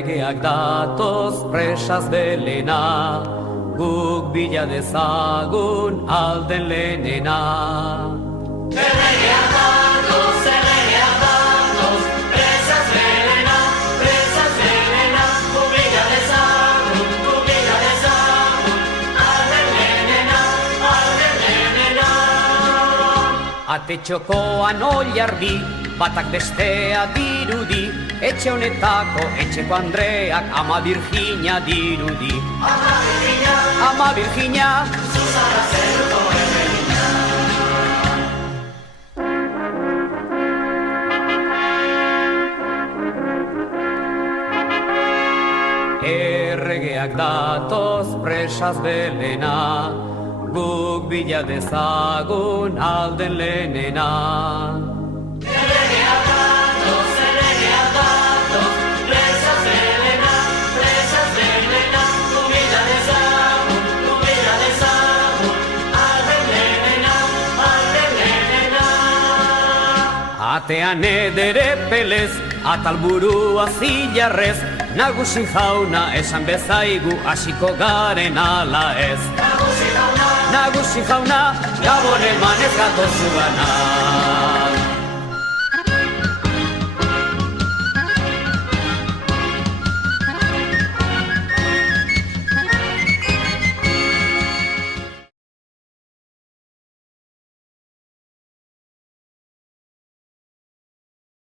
Erregeak datoz presaz belena, guk bila dezagun alden lehenena. Erregeak datoz, presaz belena, guk bila dezagun alden lehenena. Ate txokoan oilardi, batak bestea dirudi, etxe honetako etxeko Andreak ama Virginia dirudi. Ama Virginia, Zuzara zeruko erregina. Erregeak datoz presaz belena, guk bila dezagun alden lehenena. Erregeak datoz, presaz belena, guk bila dezagun alden lehenena. Atean edere pelez, atalburua zilarrez, nagusi jauna esan bezaigu hasiko garen ala ez. Nagusi jauna, gabon emanez gatozu gana.